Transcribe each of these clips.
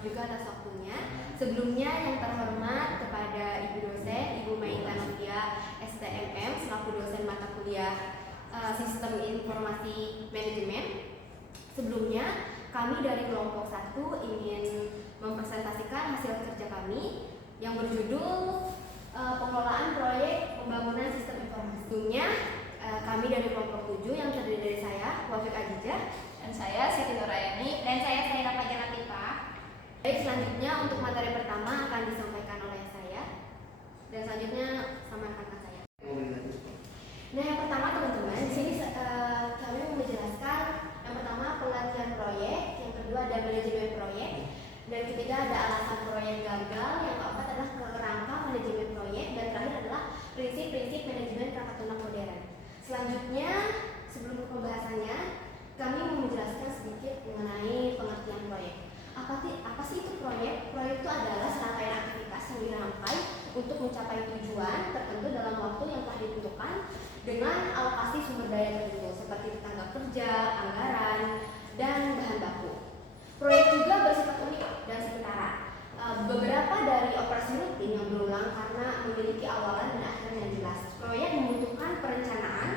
kasih juga atas waktunya. Sebelumnya yang terhormat kepada Ibu dosen, Ibu Maita Novia STMM selaku dosen mata kuliah Sistem Informasi Manajemen. Sebelumnya kami dari kelompok 1 ingin mempresentasikan hasil kerja kami yang berjudul pengelolaan proyek pembangunan sistem informasi. Sebelumnya kami dari kelompok 7 yang terdiri dari saya, Wafiq Ajijah, dan saya Siti Nurayani, dan saya Saida Fajar Latifah. Baik, selanjutnya untuk materi pertama akan disampaikan oleh saya, dan selanjutnya sama rekan saya. Nah, yang pertama teman-teman, di sini kami mau menjelaskan yang pertama pengertian proyek, yang kedua ada manajemen proyek, dan ketiga ada alasan proyek gagal, yang keempat adalah kerangka manajemen proyek, dan terakhir adalah prinsip-prinsip manajemen perangkat lunak modern. Selanjutnya, sebelum ke pembahasannya, kami mau menjelaskan sedikit mengenai pengertian proyek. Apa sih itu proyek? Proyek itu adalah serangkaian aktivitas yang dirangkai untuk mencapai tujuan tertentu dalam waktu yang telah ditentukan dengan alokasi sumber daya tertentu seperti tenaga kerja, anggaran, dan bahan baku. Proyek juga bersifat unik dan sementara. Beberapa dari operasi rutin yang berulang karena memiliki awalan dan akhir yang jelas. Proyek membutuhkan perencanaan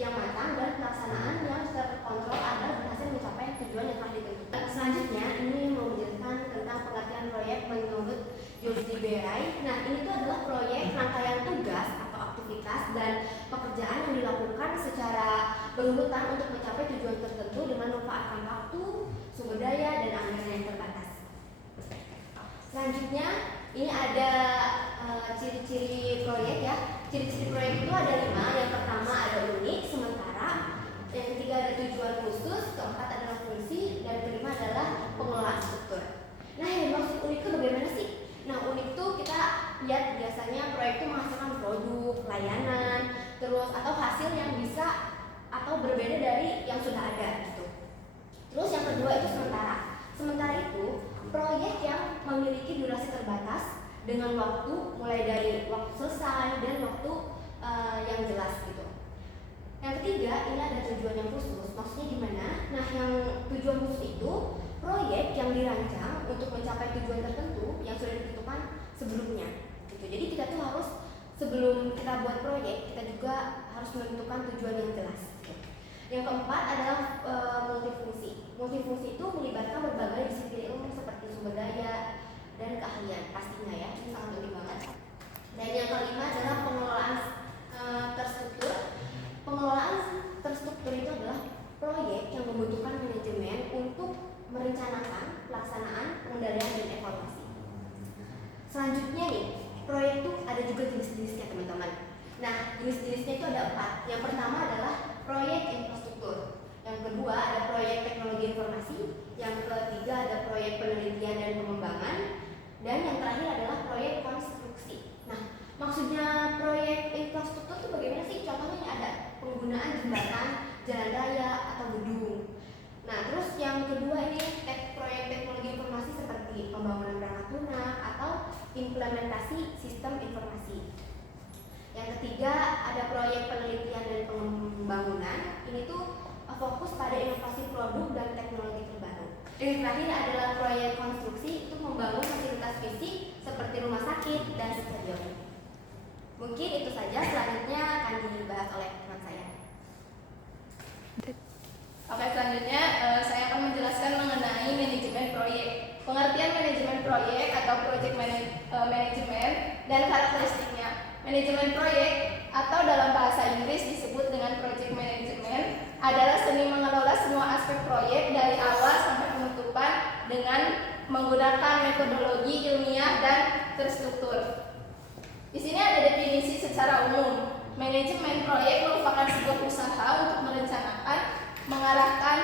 yang matang dan pelaksanaan yang terkontrol agar berhasil mencapai tujuan yang telah ditentukan. Selanjutnya, ini mau menjelaskan tentang pengertian proyek menurut Jules de Beray. Nah, ini tuh adalah proyek rangkaian tugas atau aktivitas dan pekerjaan yang dilakukan secara berurutan untuk mencapai tujuan tertentu dengan memanfaatkan waktu, sumber daya, dan anggaran yang terbatas. Selanjutnya, ini ada ciri-ciri proyek ya. Ciri-ciri proyek itu ada 5. Yang pertama ada unik, sementara. Yang ketiga ada tujuan khusus, keempat adalah fungsi, dan kelima adalah pengelolaan struktur. Nah, yang maksud unik itu bagaimana sih? Nah, unik itu kita lihat biasanya proyek itu menghasilkan produk, layanan, terus atau hasil yang bisa atau berbeda dari yang sudah ada gitu. Terus yang kedua itu sementara. Sementara itu proyek yang memiliki durasi terbatas dengan waktu mulai dari waktu selesai dan waktu yang jelas gitu. Yang ketiga, ini ada tujuan yang khusus. Maksudnya gimana? Nah, yang tujuan khusus itu proyek yang dirancang untuk mencapai tujuan tertentu yang sudah ditentukan sebelumnya gitu. Jadi kita tuh harus sebelum kita buat proyek, kita juga harus menentukan tujuan yang jelas gitu. Yang keempat adalah multifungsi. Multifungsi itu melibatkan berbagai disiplin ilmu seperti sumber daya dan keahlian pastinya ya, ini sangat penting banget. Dan yang kelima adalah pengelolaan terstruktur. Pengelolaan terstruktur itu adalah proyek yang membutuhkan manajemen untuk merencanakan pelaksanaan, pengendalian, dan evaluasi. Selanjutnya nih, proyek itu ada juga jenis-jenisnya teman-teman. Nah, jenis-jenisnya itu ada 4. Yang pertama adalah proyek infrastruktur. Yang kedua ada proyek teknologi informasi. Yang ketiga ada proyek penelitian dan pengembangan. Dan yang terakhir adalah proyek konstruksi. Nah, maksudnya proyek infrastruktur itu bagaimana sih? Contohnya ini ada penggunaan jembatan, jalan raya, atau gedung. Nah, terus yang kedua ini proyek teknologi informasi seperti pembangunan perangkat lunak atau implementasi sistem informasi. Yang ketiga ada proyek penelitian dan pembangunan. Ini tuh fokus pada inovasi produk dan teknologi terbaru. Yang terakhir adalah proyek konstruksi, itu membangun fasilitas fisik seperti rumah sakit dan stadion. Mungkin itu saja, selanjutnya akan dibahas oleh teman saya. Oke, selanjutnya saya akan menjelaskan mengenai manajemen proyek. Pengertian manajemen proyek atau project management dan karakteristiknya. Manajemen proyek atau dalam bahasa Inggris disebut dengan project management adalah seni mengelola semua aspek proyek dari awal sampai penutupan dengan menggunakan metodologi ilmiah dan terstruktur. Di sini ada definisi secara umum. Manajemen proyek merupakan sebuah usaha untuk merencanakan, mengarahkan,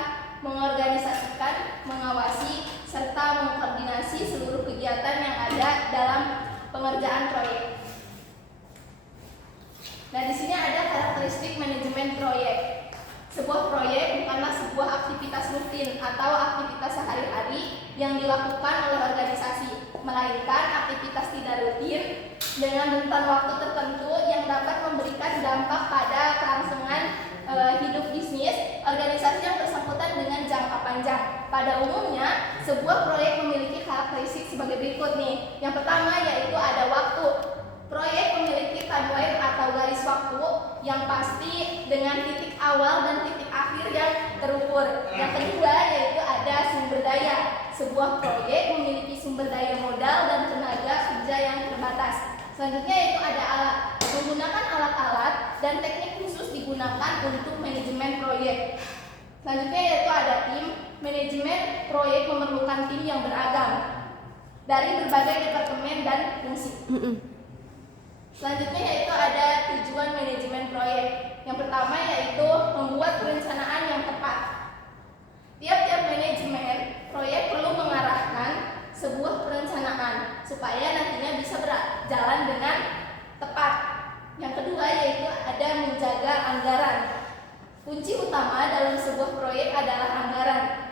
mengorganisasikan, mengawasi, serta mengkoordinasi seluruh kegiatan yang ada dalam pengerjaan proyek. Nah, di sini ada karakteristik manajemen proyek. Sebuah proyek bukanlah sebuah aktivitas rutin atau aktivitas sehari-hari yang dilakukan oleh organisasi, melainkan aktivitas tidak rutin dengan rentan waktu tertentu yang dapat memberikan dampak pada kelangsungan hidup bisnis organisasi yang bersangkutan dengan jangka panjang. Pada umumnya, sebuah proyek memiliki karakteristik karakteristik sebagai berikut nih. Yang pertama yaitu ada waktu. Proyek memiliki timeline atau garis waktu yang pasti dengan titik awal dan titik akhir yang terukur. Yang kedua yaitu ada sumber daya. Sebuah proyek memiliki sumber daya modal dan tenaga kerja yang terbatas. Selanjutnya yaitu ada alat. Menggunakan alat-alat dan teknik khusus digunakan untuk manajemen proyek. Selanjutnya yaitu ada tim. Manajemen proyek memerlukan tim yang beragam dari berbagai departemen dan fungsi. Selanjutnya yaitu ada tujuan manajemen proyek. Yang pertama yaitu membuat perencanaan yang tepat. Tiap-tiap manajemen proyek perlu mengarahkan sebuah perencanaan supaya nantinya bisa berjalan dengan tepat. Yang kedua yaitu ada menjaga anggaran. Kunci utama dalam sebuah proyek adalah anggaran.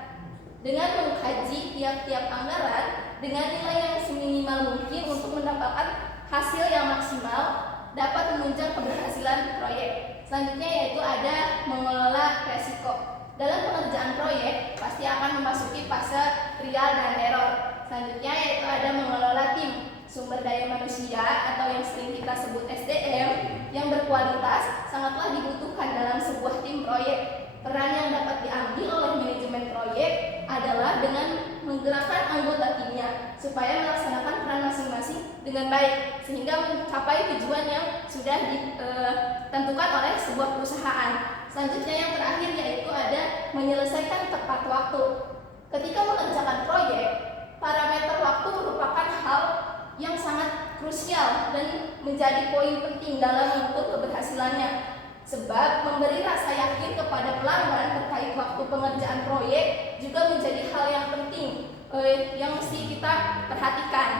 Dengan mengkaji tiap-tiap anggaran dengan nilai yang seminimal mungkin untuk mendapatkan hasil yang maksimal dapat menunjang keberhasilan proyek. Selanjutnya yaitu ada mengelola resiko. Dalam pengerjaan proyek pasti akan memasuki fase trial dan error. Selanjutnya yaitu ada mengelola tim. Sumber daya manusia atau yang sering kita sebut SDM yang berkualitas sangatlah dibutuhkan dalam sebuah tim proyek. Peran yang dapat diambil oleh manajemen proyek adalah dengan menggerakkan anggota timnya supaya melaksanakan peran masing-masing dengan baik sehingga mencapai tujuan yang sudah ditentukan oleh sebuah perusahaan. Selanjutnya yang terakhir yaitu ada menyelesaikan tepat waktu. Ketika mengerjakan proyek, parameter waktu merupakan hal yang sangat krusial dan menjadi poin penting dalam mengukur keberhasilannya. Sebab memberi rasa yakin kepada pelanggan terkait waktu pengerjaan proyek juga menjadi hal yang penting yang mesti kita perhatikan.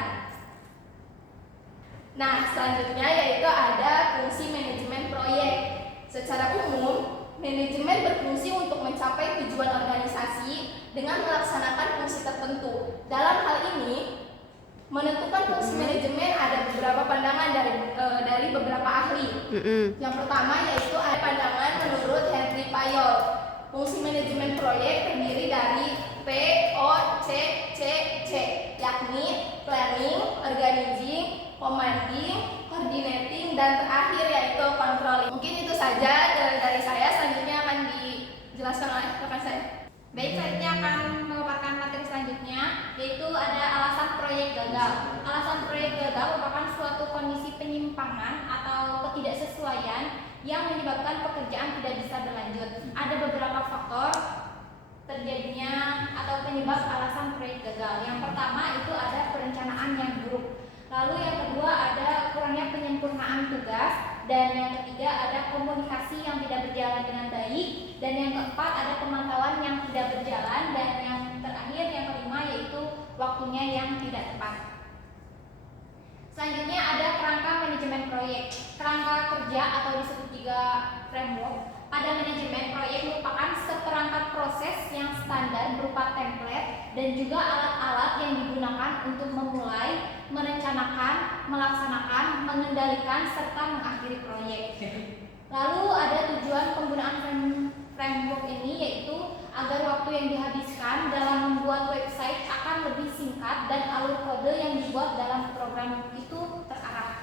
Nah, selanjutnya yaitu ada fungsi manajemen proyek. Secara umum, manajemen berfungsi untuk mencapai tujuan organisasi dengan melaksanakan fungsi tertentu. Dalam hal ini, menentukan fungsi manajemen ada beberapa pandangan dari beberapa ahli. Yang pertama yaitu ada pandangan menurut Henry Fayol. Fungsi manajemen proyek terdiri dari POCCC, yakni planning, organizing, commanding, coordinating, dan terakhir yaitu controlling. Mungkin itu saja dari saya. Selanjutnya akan dijelaskan oleh rekan saya. Baik, selanjutnya akan memaparkan materi selanjutnya, yaitu ada alasan proyek gagal. Alasan proyek gagal merupakan suatu kondisi penyimpangan atau ketidaksesuaian yang menyebabkan pekerjaan tidak bisa berlanjut. Ada beberapa faktor terjadinya atau penyebab alasan proyek gagal. Yang pertama itu ada perencanaan yang buruk. Lalu yang kedua ada kurangnya penyempurnaan tugas, dan yang ketiga ada komunikasi yang tidak berjalan dengan baik, dan yang keempat ada pemantauan yang tidak berjalan, dan yang terakhir yang kelima yaitu waktunya yang tidak tepat. Selanjutnya ada kerangka manajemen proyek. Kerangka kerja atau disebut juga framework pada manajemen proyek merupakan seperangkat proses yang standar berupa template dan juga alat-alat yang digunakan untuk memulai, merencanakan, melaksanakan, mengendalikan, serta mengakhiri proyek. Lalu ada tujuan penggunaan framework ini yaitu agar waktu yang dihabiskan dalam membuat website akan lebih singkat dan alur kode yang dibuat dalam program itu terarah.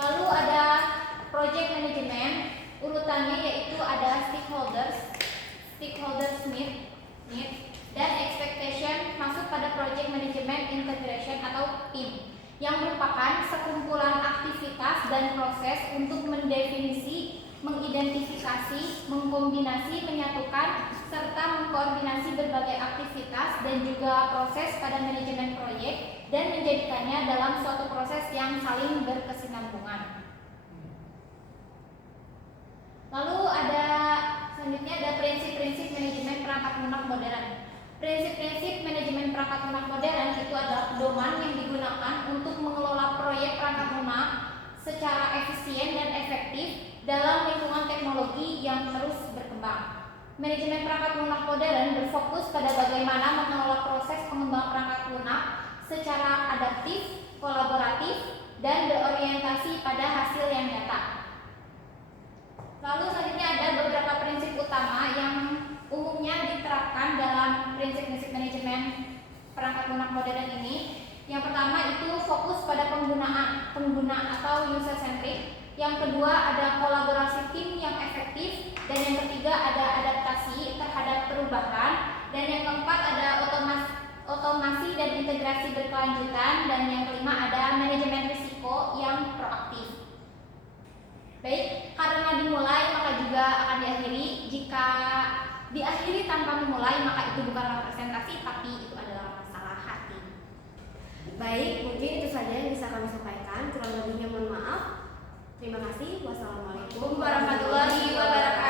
Lalu ada project management, urutannya yaitu ada stakeholders need, dan expectation masuk pada project management integration atau team, yang merupakan sekumpulan aktivitas dan proses untuk mendefinisi, mengidentifikasi, mengkombinasi, menyatukan, serta mengkoordinasi berbagai aktivitas dan juga proses pada manajemen proyek dan menjadikannya dalam suatu proses yang saling berkesinambungan. Lalu selanjutnya ada prinsip-prinsip manajemen perangkat lunak modern. Prinsip-prinsip manajemen perangkat lunak modern itu adalah pedoman yang digunakan untuk mengelola proyek perangkat lunak secara efisien dan efektif dalam lingkungan teknologi yang terus berkembang. Manajemen perangkat lunak modern berfokus pada bagaimana mengelola proses pengembangan perangkat lunak secara adaptif, kolaboratif, dan berorientasi pada hasil yang nyata. Lalu selanjutnya ada beberapa prinsip utama yang umumnya diterapkan dalam prinsip-prinsip manajemen perangkat lunak modern ini, pengguna atau user centric. Yang kedua ada kolaborasi tim yang efektif, dan yang ketiga ada adaptasi terhadap perubahan, dan yang keempat ada otomasi dan integrasi berkelanjutan, dan yang kelima ada manajemen risiko yang proaktif. Baik, karena dimulai maka juga akan diakhiri. Jika diakhiri tanpa memulai maka itu bukanlah presentasi, tapi itu adalah masalah hati. Baik, mungkin itu saja yang bisa kami sampaikan. Kurang lebihnya mohon maaf. Terima kasih. Wassalamualaikum Warahmatullahi wabarakatuh.